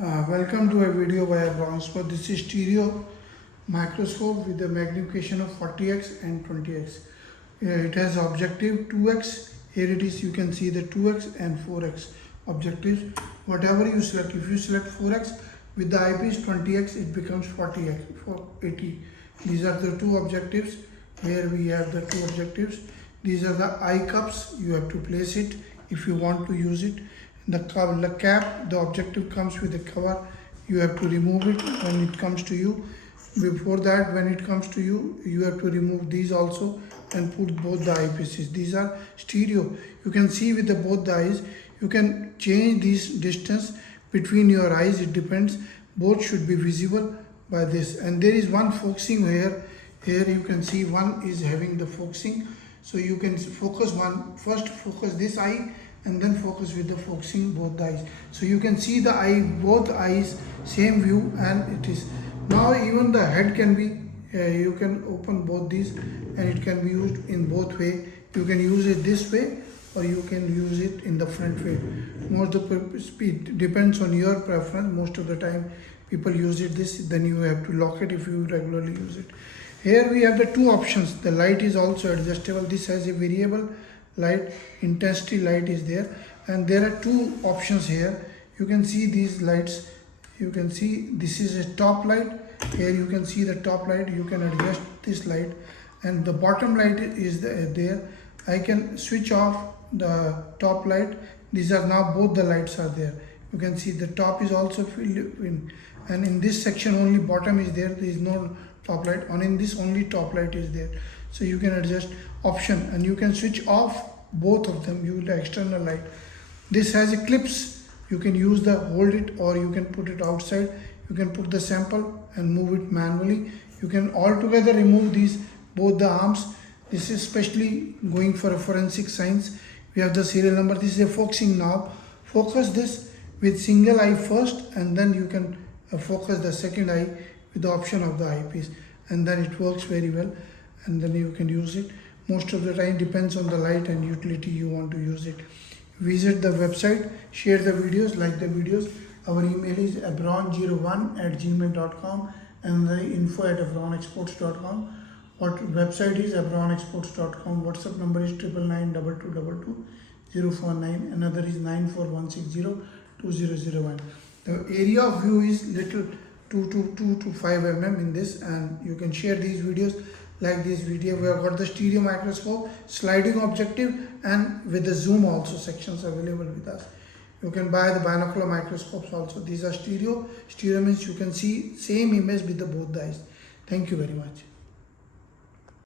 Welcome to a video by Abron. So this is stereo microscope with a magnification of 40x and 20x. It has objective 2x. Here it is, you can see the 2x and 4x objectives. Whatever you select, if you select 4x with the eyepiece 20x, it becomes 40x, 480. These are the two objectives. Here we have the two objectives. These are the eye cups. You have to place it if you want to use it. The cap, the objective comes with a cover. You have to remove it when it comes to you. Before that, when it comes to you, you have to remove these also and put both the eyepieces. These are stereo. You can see with both the eyes. You can change this distance between your eyes. It depends. Both should be visible by this. And there is one focusing here. Here you can see one is having the focusing. So you can focus one. First focus this eye and then focus with the focusing both the eyes. So you can see the eye, both eyes, same view, and it is. Now even the head can be, you can open both these and it can be used in both way. You can use it this way or you can use it in the front way. Most of the speed depends on your preference. Most of the time people use it this, then you have to lock it if you regularly use it. Here we have the two options. The light is also adjustable. This has a variable light, intensity light is there, and there are two options here. You can see these lights. You can see this is a top light. Here you can see the top light. You can adjust this light, and the bottom light is there. I can switch off the top light. These are now both the lights are there. You can see the top is also filled in, and in this section only bottom is there. There is no top light. On in this only top light is there. So you can adjust option and you can switch off both of them. You the external light. This has a clips. You can use the hold it or you can put it outside. You can put the sample and move it manually. You can altogether remove these both the arms. This is especially going for a forensic science. We have the serial number. This is a focusing now. Focus this with single eye first and then you can focus the second eye with the option of the eyepiece, and then it works very well, and then you can use it. Most of the time depends on the light and utility you want to use it. Visit the website, share the videos, like the videos. Our email is abron01@gmail.com and the info@abronexports.com. What website is abronexports.com. WhatsApp number is 99922222049. Another is 941602001. The area of view is little 2 to 5 mm in this, and you can share these videos, like this video. We have got the stereo microscope, sliding objective, and with the zoom also sections available with us. You can buy the binocular microscopes also. These are stereo. Stereo means you can see same image with the both the eyes. Thank you very much.